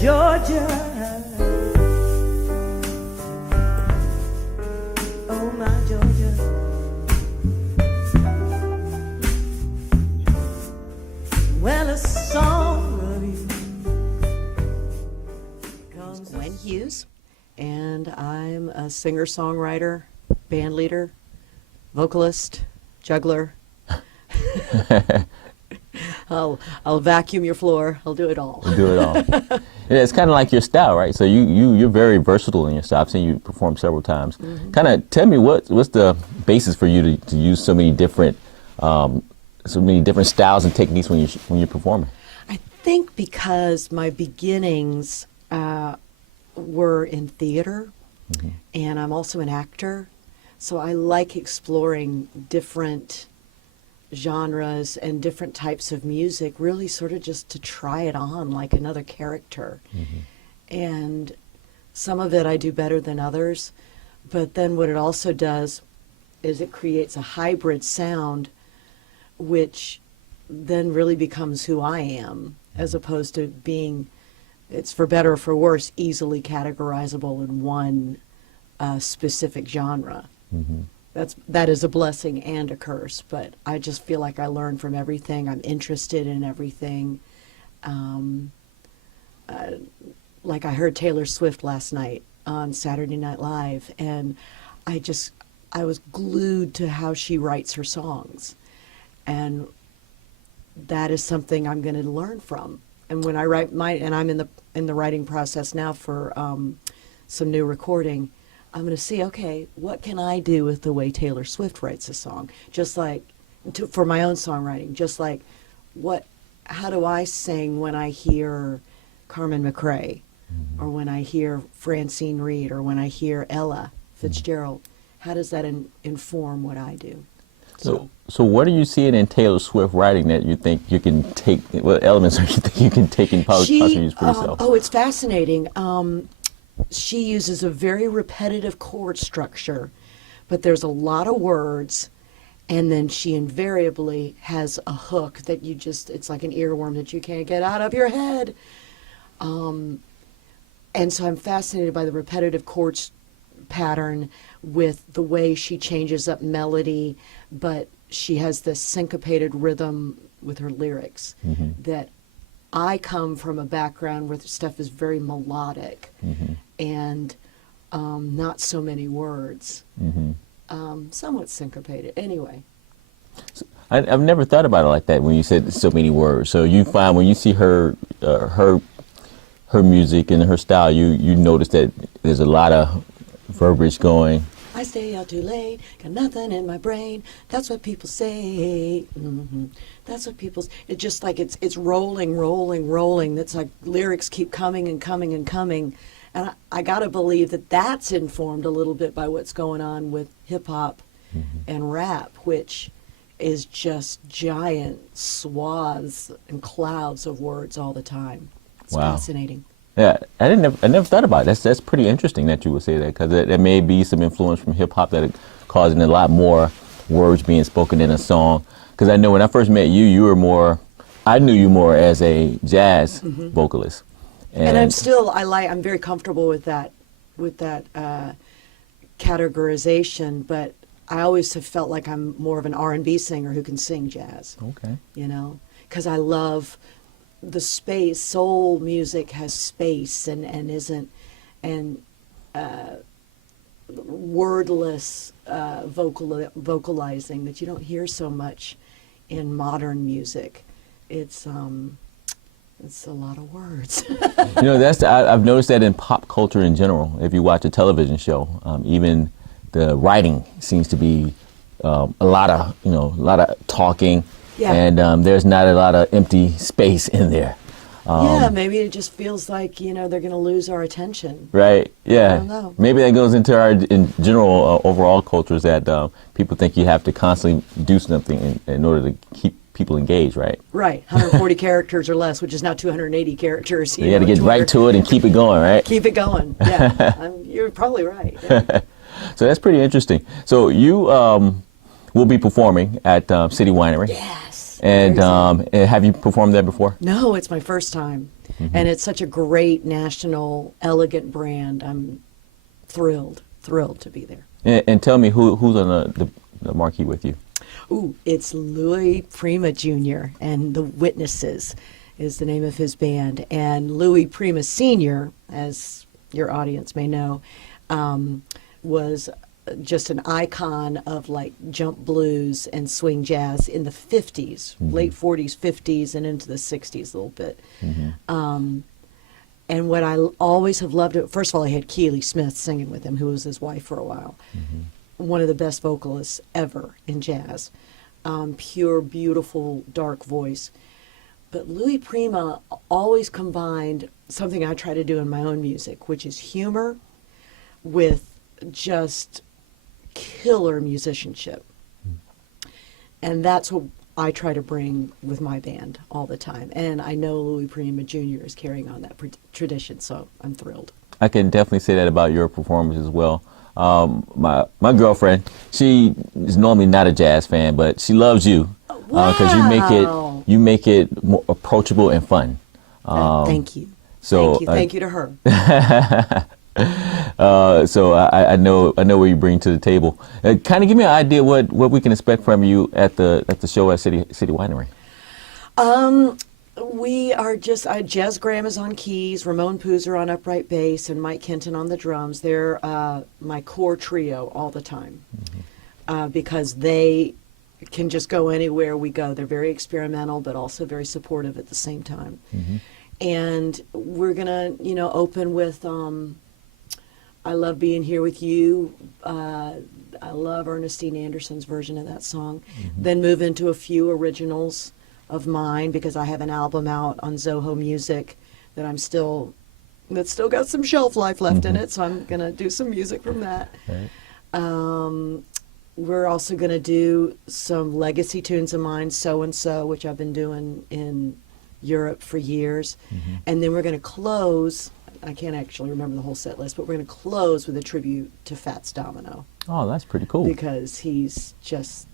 Georgia. Oh, my Georgia. Well, a song of you comes. Gwen Hughes, and I'm a singer-songwriter, band leader, vocalist, juggler. I'll vacuum your floor. I'll do it all. You do it all. Yeah, it's kind of like your style, right? So you're very versatile in your style. I've seen you perform several times. Mm-hmm. Kind of tell me what's the basis for you to use so many different styles and techniques when you're performing? I think because my beginnings were in theater, mm-hmm. and I'm also an actor, so I like exploring different genres and different types of music, really sort of just to try it on like another character. Mm-hmm. And some of it I do better than others, but then what it also does is it creates a hybrid sound which then really becomes who I am, as opposed to being, it's for better or for worse, easily categorizable in one specific genre. Mm-hmm. That is a blessing and a curse, but I just feel like I learn from everything. I'm interested in everything. Like I heard Taylor Swift last night on Saturday Night Live, and I was glued to how she writes her songs. And that is something I'm going to learn from. And when I write and I'm in the writing process now for some new recording, I'm going to see, okay, what can I do with the way Taylor Swift writes a song? Just like, for my own songwriting, just like, how do I sing when I hear Carmen McRae, mm-hmm. or when I hear Francine Reed, or when I hear Ella Fitzgerald? How does that inform what I do? So what are you seeing in Taylor Swift writing that you think you can take, what elements are you think you can take and possibly use for yourself? Oh, it's fascinating. She uses a very repetitive chord structure, but there's a lot of words, and then she invariably has a hook that it's like an earworm that you can't get out of your head. And so I'm fascinated by the repetitive chord pattern with the way she changes up melody, but she has this syncopated rhythm with her lyrics, mm-hmm. that I come from a background where the stuff is very melodic, mm-hmm. and not so many words, mm-hmm. Somewhat syncopated. Anyway. So I've never thought about it like that when you said so many words. So you find when you see her music and her style, you notice that there's a lot of verbiage going. I stay out too late, got nothing in my brain. That's what people say. Mm-hmm. That's what it's just like it's rolling. That's like lyrics keep coming and coming and coming. And I got to believe that that's informed a little bit by what's going on with hip hop, mm-hmm. and rap, which is just giant swaths and clouds of words all the time. It's fascinating. Yeah, I never thought about it. That's pretty interesting that you would say that, because there may be some influence from hip hop that is causing a lot more words being spoken in a song. Because I know when I first met you, I knew you more as a jazz, mm-hmm. vocalist. And I'm very comfortable with that categorization, but I always have felt like I'm more of an R&B singer who can sing jazz. Okay. Because I love the space. Soul music has space and isn't, and wordless vocalizing that you don't hear so much in modern music. It's a lot of words. I've noticed that in pop culture in general. If you watch a television show, even the writing seems to be a lot of talking. Yeah. And there's not a lot of empty space in there. Yeah, maybe it just feels like, they're going to lose our attention. Right, yeah. I don't know. Maybe that goes into our in general overall cultures that people think you have to constantly do something in order to keep people engaged, right? Right, 140 characters or less, which is now 280 characters. You got to get right to it and keep it going, right? Keep it going, yeah. You're probably right. Yeah. So that's pretty interesting. So you will be performing at City Winery. Yes. And have you performed there before? No, it's my first time. And it's such a great national, elegant brand. I'm thrilled to be there. And tell me who's on the marquee with you? Ooh, it's Louis Prima Jr. and the Witnesses is the name of his band. And Louis Prima Sr., as your audience may know, was just an icon of like jump blues and swing jazz in the 50s, late 40s, 50s, and into the 60s a little bit. And what I always have loved, first of all, I had Keely Smith singing with him, who was his wife for a while. One of the best vocalists ever in jazz. Pure, beautiful, dark voice. But Louis Prima always combined something I try to do in my own music, which is humor with just killer musicianship. And that's what I try to bring with my band all the time. And I know Louis Prima Jr. is carrying on that tradition, so I'm thrilled. I can definitely say that about your performance as well. My girlfriend, she is normally not a jazz fan, but she loves you because you make it more approachable and fun. Thank you. So thank you to her. So I know what you bring to the table. Kind of give me an idea what we can expect from you at the show at City Winery. We are just Jez Graham is on keys, Ramon Poozer on upright bass, and Mike Kenton on the drums. They're my core trio all the time because they can just go anywhere we go. They're very experimental, but also very supportive at the same time. And we're gonna, open with. I love being here with you. I love Ernestine Anderson's version of that song. Then move into a few originals of mine because I have an album out on Zoho Music that's still got some shelf life left in it. So I'm gonna do some music from that. Right. We're also gonna do some legacy tunes of mine, So and So, which I've been doing in Europe for years, and then we're gonna close. I can't actually remember the whole set list, but we're going to close with a tribute to Fats Domino. Oh, that's pretty cool. Because he's just,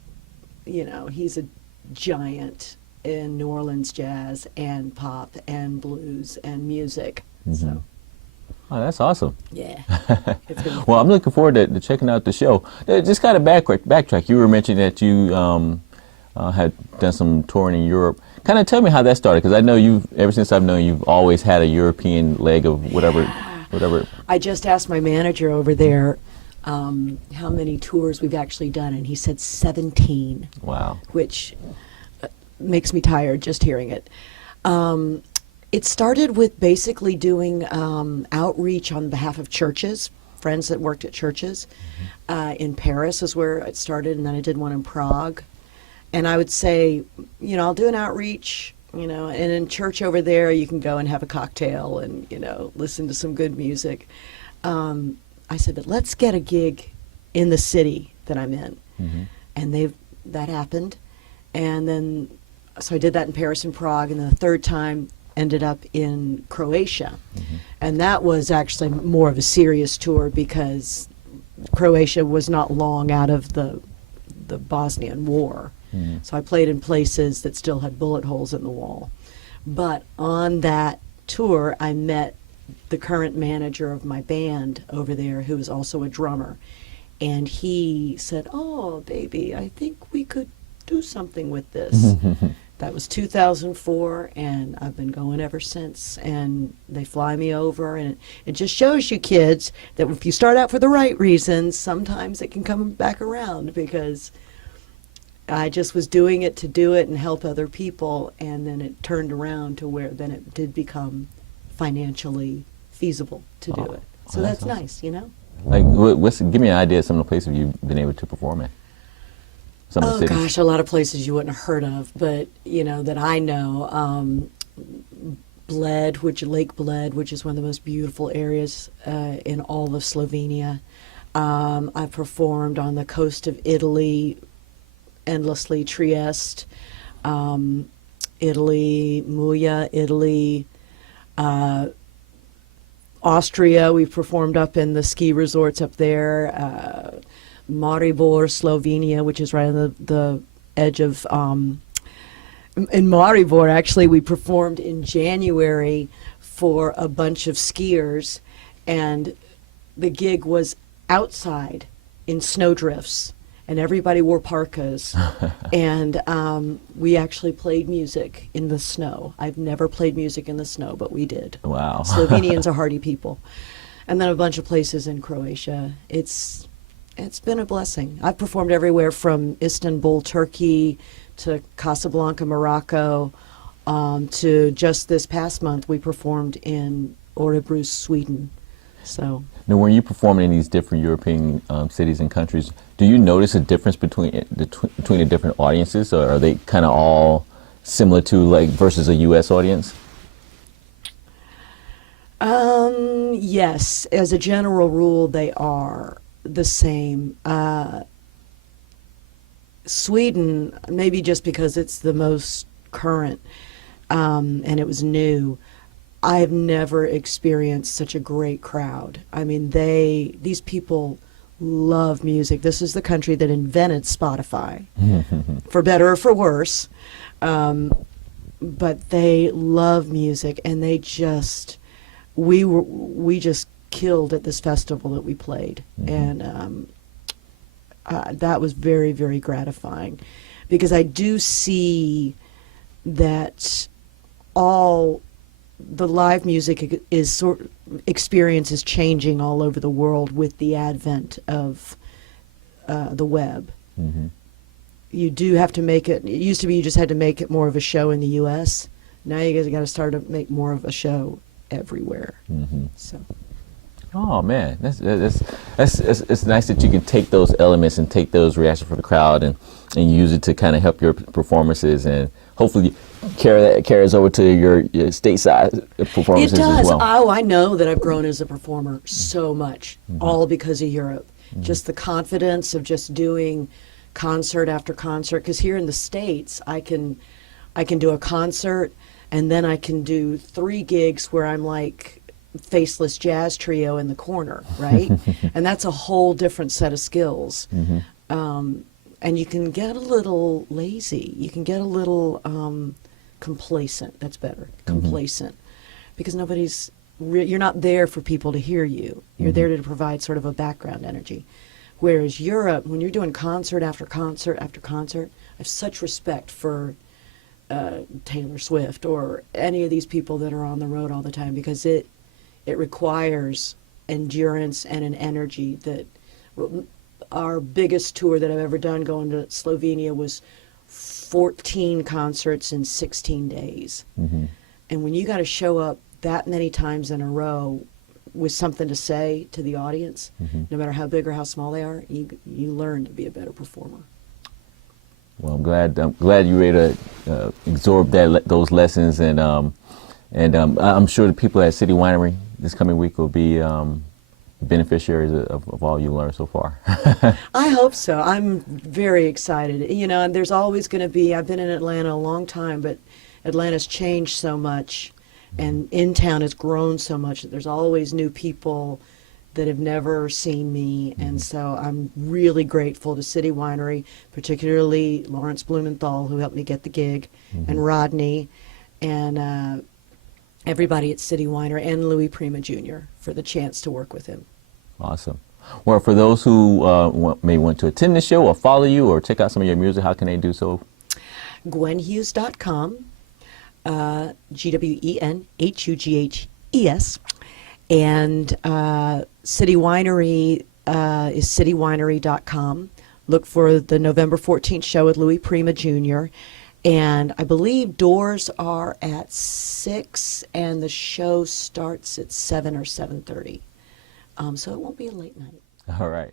he's a giant in New Orleans jazz and pop and blues and music. So. Oh, that's awesome. Yeah. Well, I'm looking forward to checking out the show. Just kind of backtrack. You were mentioning that you had done some touring in Europe. Kind of tell me how that started, because I know ever since I've known you've always had a European leg of whatever. I just asked my manager over there how many tours we've actually done, and he said 17. Wow. Which makes me tired just hearing it. It started with basically doing outreach on behalf of churches, friends that worked at churches. In Paris is where it started, and then I did one in Prague. And I would say, I'll do an outreach, and in church over there, you can go and have a cocktail and, listen to some good music. I said, but let's get a gig in the city that I'm in. And that happened. And then, so I did that in Paris and Prague. And then the third time ended up in Croatia. And that was actually more of a serious tour because Croatia was not long out of the Bosnian War. So I played in places that still had bullet holes in the wall. But on that tour, I met the current manager of my band over there, who is also a drummer. And he said, "Oh, baby, I think we could do something with this." That was 2004, and I've been going ever since. And they fly me over, and it just shows you, kids, that if you start out for the right reasons, sometimes it can come back around, because I just was doing it to do it and help other people, and then it turned around to where then it did become financially feasible to do it. So that's awesome. Nice, Like, give me an idea of some of the places you've been able to perform in. Some of the cities. Gosh, a lot of places you wouldn't have heard of, but that I know. Lake Bled, which is one of the most beautiful areas in all of Slovenia. I've performed on the coast of Italy, endlessly, Trieste, Italy, Muja, Italy, Austria. We've performed up in the ski resorts up there. Maribor, Slovenia, which is right on the edge of In Maribor, actually, we performed in January for a bunch of skiers, and the gig was outside in snowdrifts, and everybody wore parkas. And we actually played music in the snow. I've never played music in the snow, but we did. Wow. Slovenians are hardy people. And then a bunch of places in Croatia. It's been a blessing. I've performed everywhere from Istanbul, Turkey, to Casablanca, Morocco, to just this past month we performed in Örebro, Sweden. So Now, when you perform in these different European cities and countries, do you notice a difference between the different audiences, or are they kind of all similar to, like, versus a U.S. audience? Yes, as a general rule, they are the same. Sweden, maybe just because it's the most current, and it was new, I've never experienced such a great crowd. I mean, these people love music. This is the country that invented Spotify, for better or for worse. But they love music, and we just killed at this festival that we played, and that was very, very gratifying, because I do see that all the live music experience is changing all over the world with the advent of the web. Mm-hmm. You do have to make it. It used to be you just had to make it more of a show in the U.S. Now you guys got to start to make more of a show everywhere. Mm-hmm. So. Oh man, it's nice that you can take those elements and take those reactions from the crowd and use it to kind of help your performances, and hopefully carries over to your stateside performances It does. as well. Oh, I know that I've grown as a performer so much, all because of Europe. Just the confidence of just doing concert after concert. Because here in the States, I can do a concert, and then I can do 3 gigs where I'm like faceless jazz trio in the corner, right? And that's a whole different set of skills. And you can get a little lazy. You can get a little complacent. That's better. Complacent. Because you're not there for people to hear you. You're there to provide sort of a background energy. Whereas Europe, when you're doing concert after concert after concert, I have such respect for Taylor Swift or any of these people that are on the road all the time, because it requires endurance and an energy that our biggest tour that I've ever done, going to Slovenia, was 14 concerts in 16 days. And when you got to show up that many times in a row with something to say to the audience, no matter how big or how small they are, you learn to be a better performer. Well, I'm glad you were able to absorb those lessons, and I'm sure the people at City Winery this coming week will be beneficiaries of all you learned so far. I hope so. I'm very excited. And there's always going to be, I've been in Atlanta a long time, but Atlanta's changed so much, and in-town has grown so much that there's always new people that have never seen me. And so I'm really grateful to City Winery, particularly Lawrence Blumenthal, who helped me get the gig, and Rodney, and everybody at City Winery, and Louis Prima Jr. for the chance to work with him. Awesome. Well, for those who may want to attend the show or follow you or check out some of your music, how can they do so? GwenHughes.com, GwenHughes, and City Winery is citywinery.com. Look for the November 14th show with Louis Prima Jr., and I believe doors are at 6 and the show starts at 7 or 7:30. So it won't be a late night. All right.